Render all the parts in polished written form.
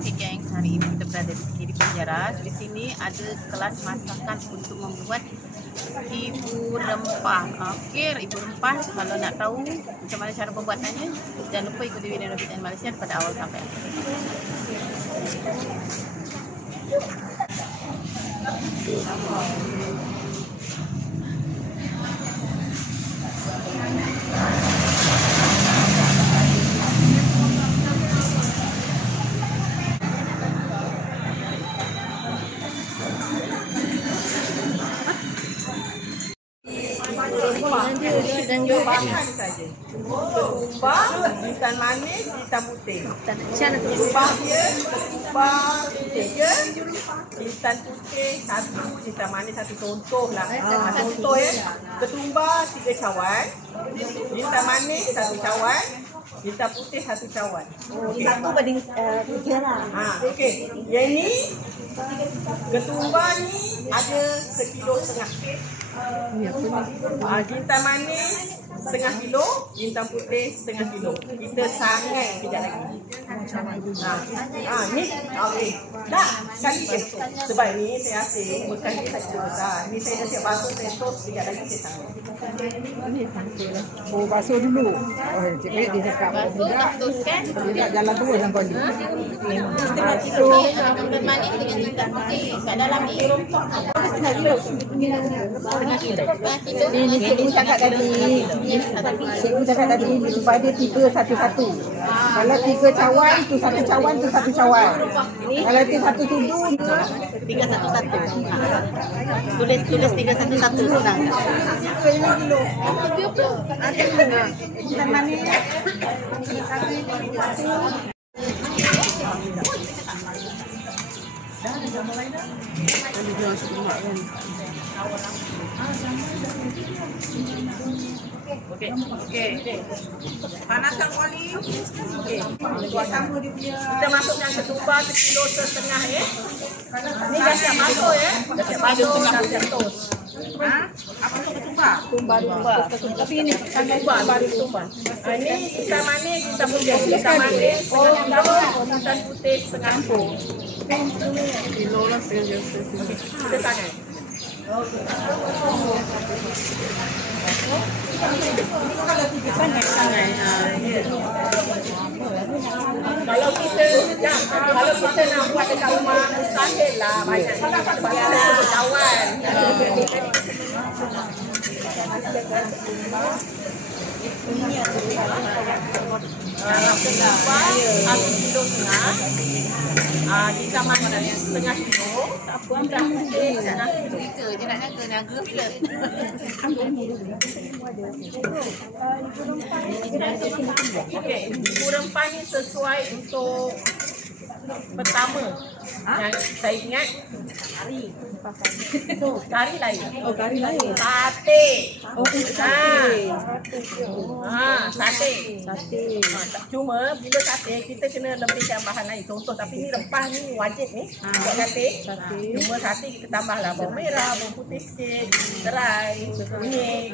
Okay geng, hari ini kita berada di sini di penjara. Di sini ada kelas masakan untuk membuat ibu rempah. Okey, ibu rempah. Kalau nak tahu macam mana cara pembuatannya, jangan lupa ikuti video Novita Malaysia pada awal sampai akhir. Bahan saja. Ketumbar, jintan manis, jintan putih. Ketumbar dia, ketumbar tiga, jintan putih satu, jintan manis satu. Contohlah. Contoh ya. Ketumbar 3 cawan, jintan manis 1 cawan, jintan putih 1 cawan. Satu banding 3 lah. Okey. Yang ni ketumbar ni ada 1,5 kilo. Jintan manis 1/2 kilo, jintan putih 1/2 kilo. Kita sangat kejap lagi. Ni okey. Dah sekali je. Sebab ni saya asyik bekas dia tak cukup besar. Ni saya dah siap basuh, saya tos kejap lagi saya sangat. Oh, basuh dulu. Oh, cikgu dia cakap Basuh, nak toskan. tidak jalan terus dalam kali. Basuh jintan manis dengan jintan putih kat dalam ni. 1/2 kilo. 1/2 kilo. Ini cikgu cakap tadi. Cikgu cakap tadi supaya dia 3 satu-satu. Kalau 3 cawan tu 1 cawan tu 1 cawan. Kalau dia 1 tudu 3 1/1. Tulis 3 1/1 senang. jintan manis. Okey. Panaskan kuali. Okey. Sama dia punya. Kita masukkan ketumbar 1,5 kilo ya. Ni dah siap masuk ya. Dah siap masuk, dah siap tos. Apa tu ketumbar? Ketumbar. Tapi ini ketumbar. Ini jintan manis, jintan putih. Jintan manis 1/2 kilo, jintan putih 1/2 kilo lah sekali. Kita sangat. Kalau kita nak buat dekat rumah mustahil lah banyak. Sebab ada kawan. Ketumbar 1,5 kilo. Jintan manis 1/2 kilo. Jintan putih 1/2 kilo. Dia nak niaga bila? Okey, ibu rempah ni sesuai untuk pertama. Yang saya ingat kari lain. Oh, kari lain. Sate. Oh, sate. Sate. Sate. Cuma bila sate kita kena lebihkan bahan lain. Contoh, tapi ni rempah ni wajib ni buat sate. Cuma sate kita tambahlah bawang merah, bawang putih sikit, serai, kunyit.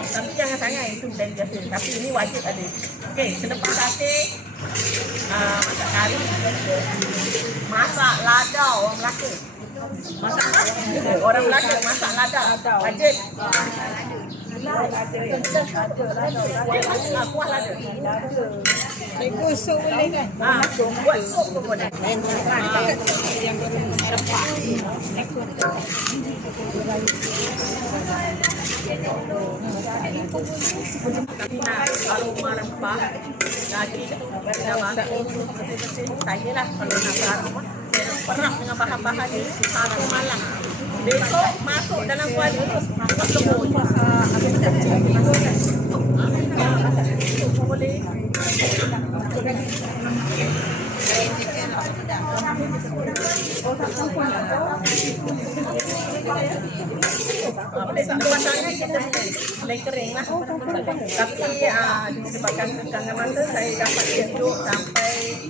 Tapi jangan sangat, itu dari biasa. Tapi ini wajib ada. Okey, selepas sate masak kari, masak lada orang Melaka. Masak apa? Orang Melaka masak lada. Wajib. Kuah lada. Cikgu sup boleh kan? Buat sup pun boleh. Aroma rempah lagi dah basuh bersih-bersih. Saya lah kalau nak beraroma saya perap dengan bahan-bahan ni satu malam. Besok masuk dalam kuali terus lembut. Boleh. Lepas sangat kita boleh kering lah. Tapi disebabkan kekangan masa saya dapat duduk sampai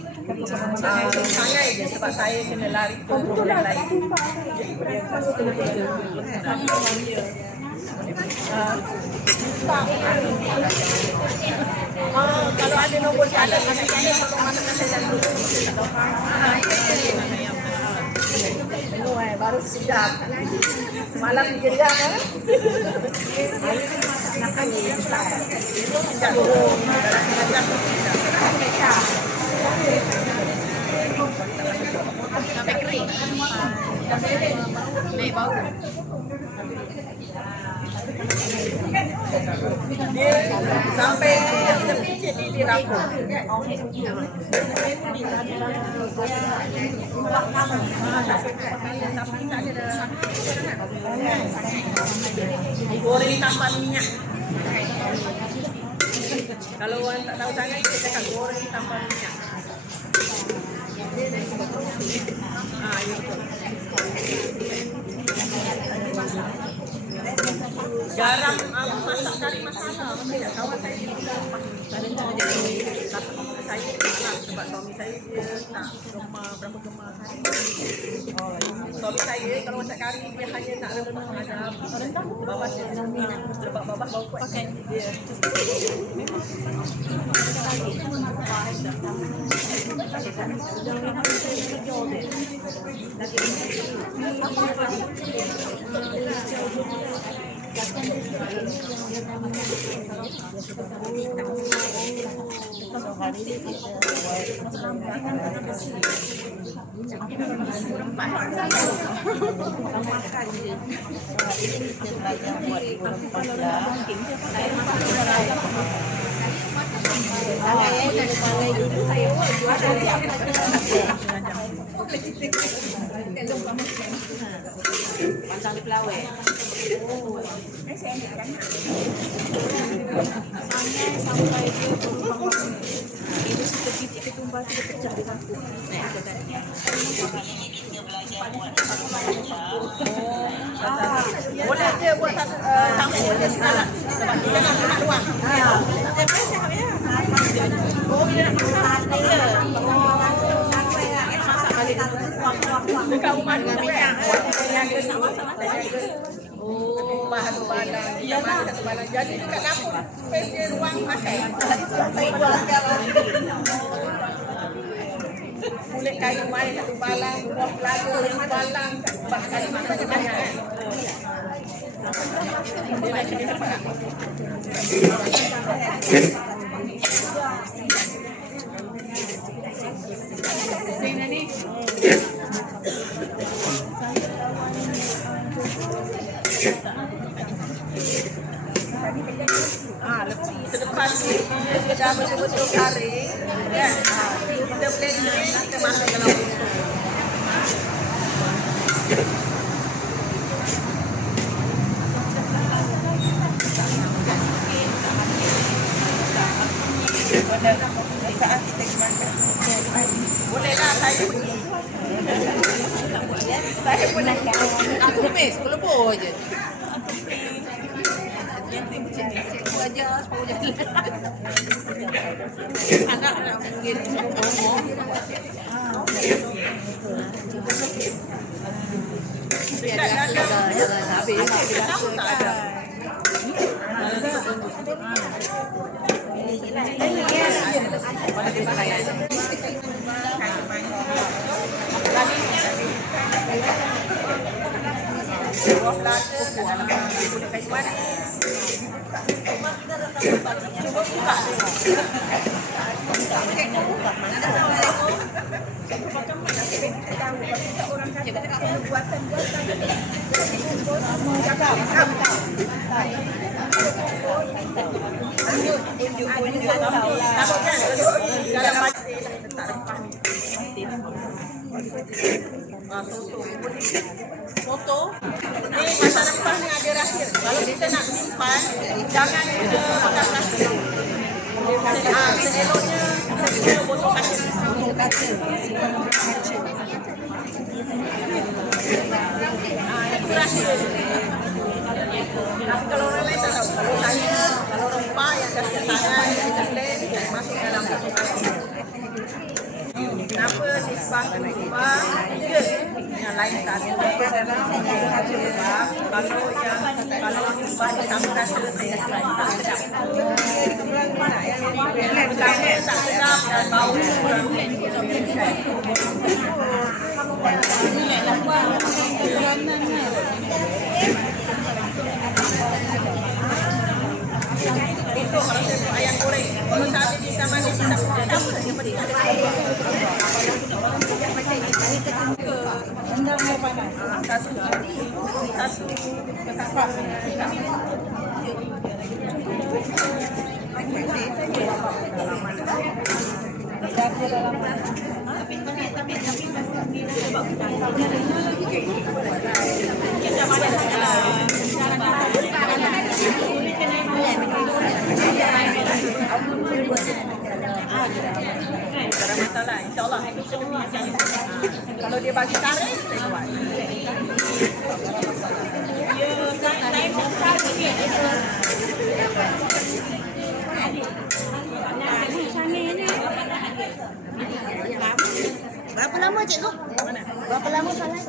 sangat je sebab saya kena lari ke program lain. Kalau ada nombor jalan, saya kalau masukkan saya dulu. Baru sedap. Semalam digendam kan? Sampai kering. Naik bau. Sampai tepi jadi dirapuk. Goreng tanpa minyak. Kalau orang tak tahu sangat, kita cakap goreng tanpa minyak. Ya betul. Jarang aku masak kari masala. Kawan saya saya sebab suami saya dia tak gemar berapa gemar kari. Suami saya kalau masak kari dia hanya nak rempah ada bawah sebab bawah bau kuat pakai dia. Pantang di pelawai. Sampai dia berubah itu sedikit ketumbas dia pecah di bangku. Boleh dia buat tampuk dia sekarang sebab kita nak makan luang. Oh dia nak masak dia. Masak balik dekat rumah dia minyak. Yang nak masak. Oh, bahan balang. Dia masak balang. Jadi dekat dapur space dia ruang makan. Saya buat kulit kayu main satu balang, buah pelaga satu balang, kali masak banyak kan. Dia nak kena dapat. Sini ni. Selepas dia dah betul-betul kering, kan? Kita blend ni, kita masuk dalam botol. Saat kita makan, bolehlah saya pergi. Saya pun nak. Aku kumis, kelebur je. Cikgu ajar sepuluh jalan. Anak mungkin ngomong. Jangan habis. Tahu tak ada. Buah pelaga dalam kulit kayu manis. Cuba buka foto. Ni masa rempah ni ada rahsia. Kalau kita nak simpan, jangan kita pakai plastik. Seeloknya kita guna botol kaca. Itu rahsia. Tapi kalau orang lain tak tahu. Kalau saya, kalau rempah yang dah siap tangan, kita blend, saya masuk dalam botol kaca. Kenapa nisbah tumpah yang lain tak ada? Sebab kalau nisbah dia sama rasa saya tak sedap. Tak sedap dan bau kurang. Itu kalau saya buat ayam goreng. Kalau tak ada di zaman ni, tak apa dia beri. Rendang air panas. Satu ketapak. Kita masak tak ada masalah, insyaAllah kita lebih macam ni. Kalau dia bagi tarik, saya buat. Saya buka sikit. Berapa lama cikgu? Berapa lama salah?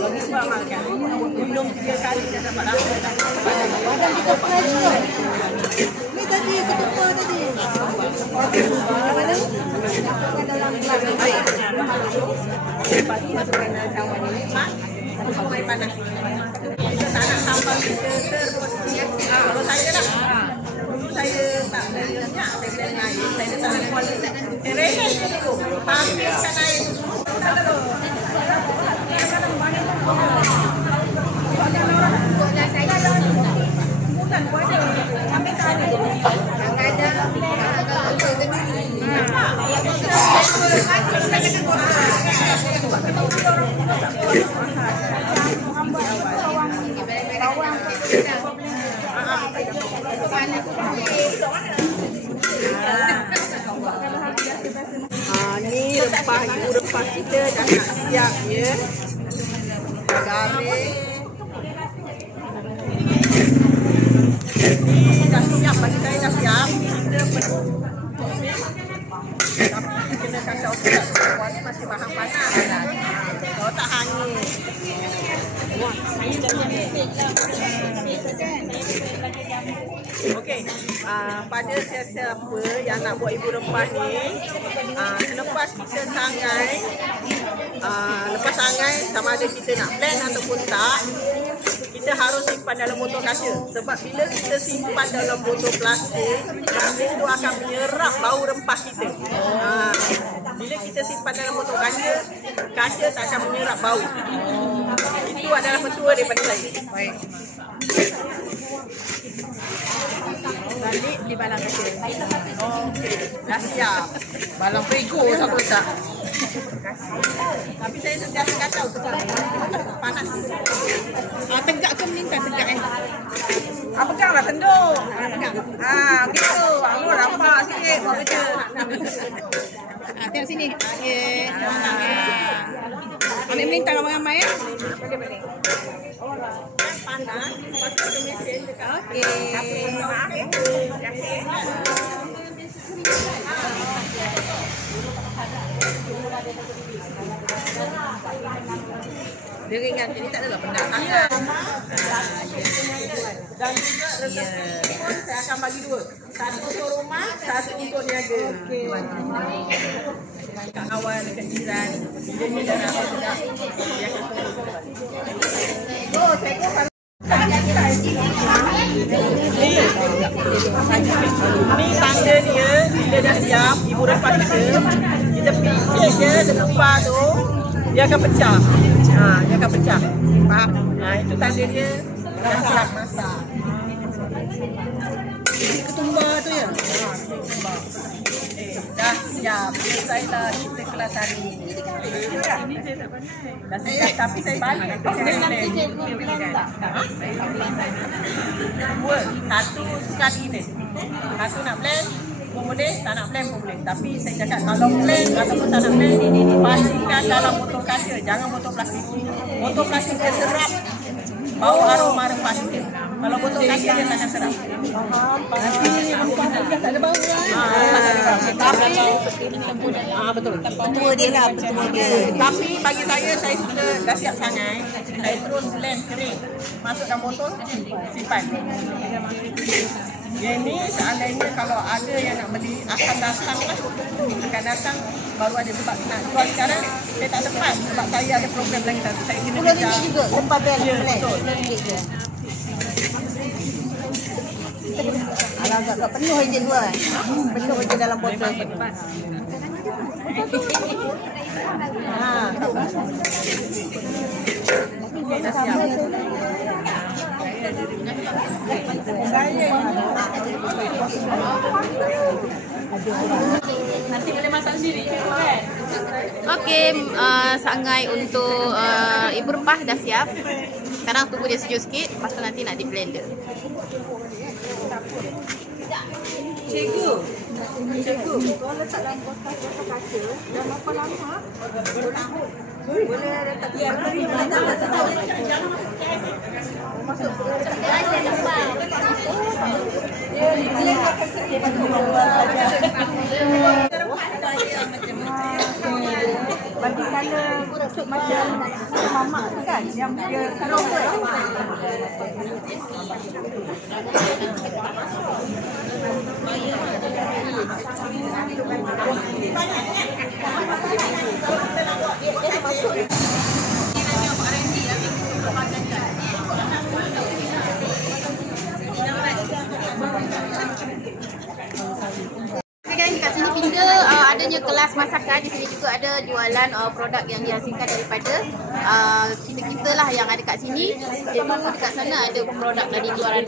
Bagi sebab makan, minum 3 kali dah dapat rasa dah. Badan kita fresh ke? Ni tadi ketupa tadi. Mana? Dalam gelas. Baik. Pagi masukkan dalam cawan ni. Masukkan air panas. Kita tak nak sambal kita terus. Kalau saya dah. Dulu saya tak ada minyak, saya beli air. Saya letak kuali. Rehat je dulu. Habiskan air tu. Ni rempah, ibu rempah kita dah nak siap ya. Garing. Ni dah siap, bagi saya dah siap. Kita penuh. Tapi kena kacau sedap. Kuali masih bahan panas. Kalau tak hangit. Okey, pada siapa yang nak buat ibu rempah ni, selepas kita sangai, lepas sangai sama ada kita nak blend ataupun tak, kita harus simpan dalam botol kaca. Sebab bila kita simpan dalam botol plastik, plastik itu akan menyerap bau rempah kita. Bila kita simpan dalam botol kaca, kaca tak akan menyerap bau. Itu adalah petua daripada saya. Baik. Balik di balang kaca. Okey, dah siap. Balang pego satu tak. Tapi saya sentiasa kacau sebab panas. Tegak ke melintang tegak Peganglah senduk. Gitu. Anu rampak sikit buat kerja. tengok sini. Okey. Ambil melintang ramai-ramai ya. Boleh. Panas, lepas tu mesin dekat. Okey. Terima kasih. Dia ringan, jadi tak adalah penat tangan. Dan juga rezeki pun saya akan bagi dua. Satu untuk rumah, satu untuk niaga. Kat awal dekat jiran, dia ni dah rasa sudah. Dia akan tolong. Ni tanda dia, bila dah siap, ibu rempah kita pijak je setumpah tu, dia akan pecah. Dia akan pecah. Faham? Itu tanda dia dah siap masak. Ini ketumbar tu ya? Ketumbar. Dah siap. Selesailah kita kelas hari ni. Dah siap, tapi saya balik. Dua. Satu suka ini. Satu nak blend pun boleh, tak nak blend pun boleh. Tapi saya cakap kalau blend ataupun tak nak blend, pastikan dalam botol kaca, jangan botol plastik. Botol plastik dia serap bau aroma rempah kita. Kalau botol kaca dia takkan serap. Nanti rempah dia tak ada bau kan? Tapi betul. Petua dia lah, petua dia. Tapi bagi saya suka dah siap sangat. Saya terus blend kering, masuk dalam botol, simpan. Yang ni seandainya kalau ada yang nak beli akan datang lah. Akan datang baru ada sebab nak jual sekarang saya tak sempat sebab saya ada program lagi satu. Saya kena kerja. RM10 juga lepas bel Ya, blend. betul. RM10 je. Agak penuh je tuan. Penuh je dalam botol. Okey, dah siap. Nanti boleh masak sendiri kan? Okey, sangai untuk ibu rempah dah siap. Sekarang tunggu dia sejuk sikit, lepas tu nanti nak di blender. Cikgu. Kalau letak dalam botol kaca, dah berapa lama? 2 tahun. Boleh letak dia lagi. Masuk bagi kalau sup macam mamak tu kan yang dia sarung tu. Kat sini Pinda adanya kelas masakan. Di sini juga ada jualan produk yang dihasilkan daripada kita lah yang ada kat sini. Jadi dekat sana ada produk dari keluaran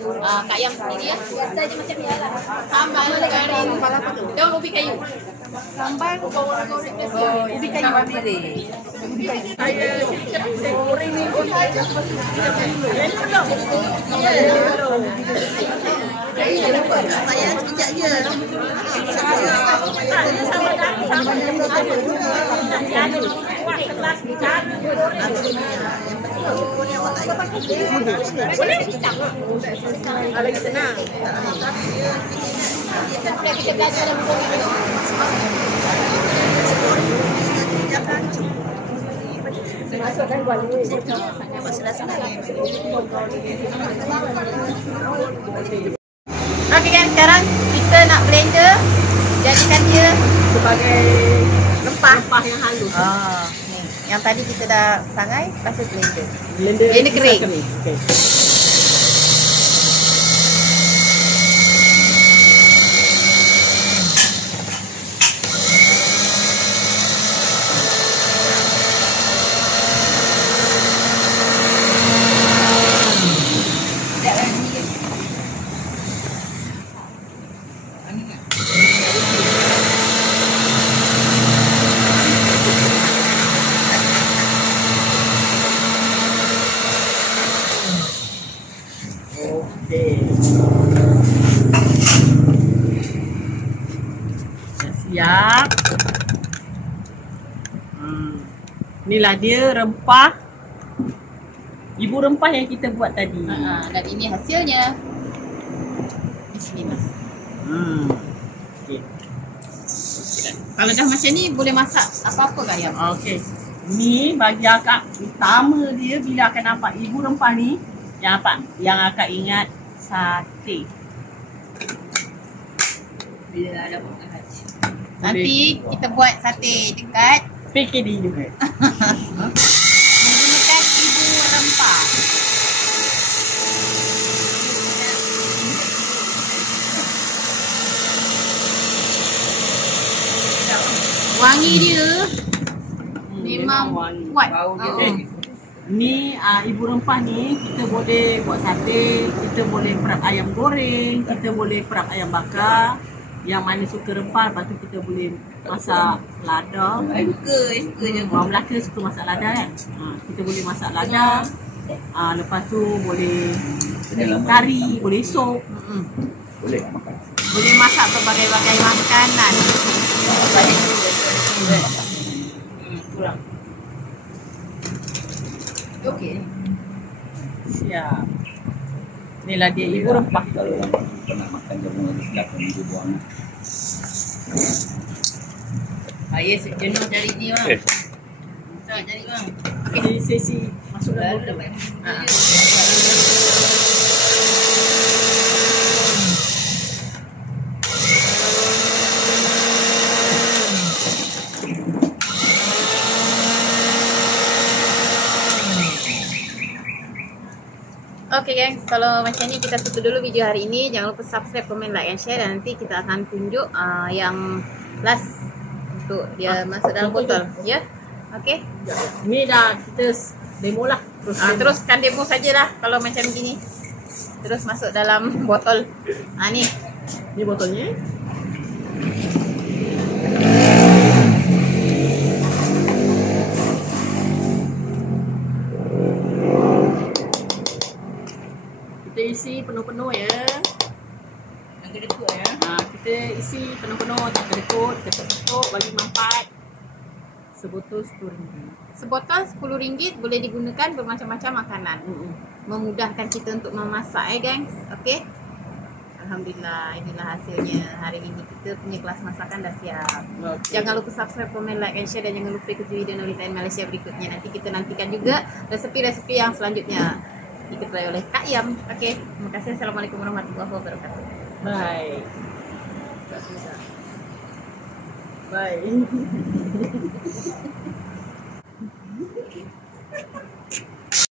Kak Yang sendiri ya. Biasa je macam ni lah. Sambal garing. Sambal apa tu? Daun ubi kayu. Sambal goreng-goreng biasa. Ubi kayu sendiri. Saya goreng ni pun saja. Saya sekejap je. Lagi senang. Kita belajar dalam Masukkan kuali. Okey kan, sekarang kita nak blender, jadikan dia Sebagai rempah. rempah yang halus. Ni, yang tadi kita dah sangai, lepas tu blender. Blender Blender kering. Okey. Siap. Inilah dia rempah. Ibu rempah yang kita buat tadi. Dan ini hasilnya. Bismillah. Okey. Kalau dah macam ni boleh masak apa-apa Kak Ayam. Okey. Ni bagi akak utama dia bila akak nampak ibu rempah ni, yang apa? Yang akak ingat sate. Bila ada makan haji. Nanti kita buat sate dekat PKD juga. menggunakan ibu rempah. Wangi dia memang wangi. kuat. Bau dia. Eh, ni ibu rempah ni kita boleh buat sate, kita boleh perap ayam goreng, kita boleh perap ayam bakar. Yang mana suka rempah, lepas tu kita boleh masak lada. Suka je. Orang Melaka suka masak lada kan. Kita boleh masak lada. Lepas tu boleh kari, boleh sup. Boleh makan. Boleh masak berbagai-bagai makanan. Balik dulu. Kurang. Okey. Siap. Inilah dia ibu rempah. Kalau orang pernah makan jamu lagi silakan ibu buang. Ayah jenuh cari ni bang. Tak cari bang. Okey, sesi masuk Baru dalam. dapat Okay guys, kalau macam ni kita tutup dulu video hari ini. Jangan lupa subscribe, komen, like and share. Dan nanti kita akan tunjuk yang last untuk dia masuk dalam botol. Ya? Okay? Ni dah kita demo lah. Teruskan demo sajalah kalau macam gini. Terus masuk dalam botol. Ni. Ni botolnya. Kita isi penuh-penuh ya. yang kedekut ya. Kita isi penuh-penuh, tak kedekut, kita tutup bagi manfaat. Sebotol RM10. Sebotol RM10 boleh digunakan bermacam-macam makanan. Memudahkan kita untuk memasak guys. Okay? Alhamdulillah, inilah hasilnya. Hari ini kita punya kelas masakan dah siap. Okay. Jangan lupa subscribe, komen, like and share. Dan jangan lupa ikuti video Nurita Malaysia berikutnya. Nanti kita nantikan juga resepi-resepi yang selanjutnya diketuai oleh Kak Yam. Okay, terima kasih. Assalamualaikum warahmatullahi wabarakatuh. Bye. Bye.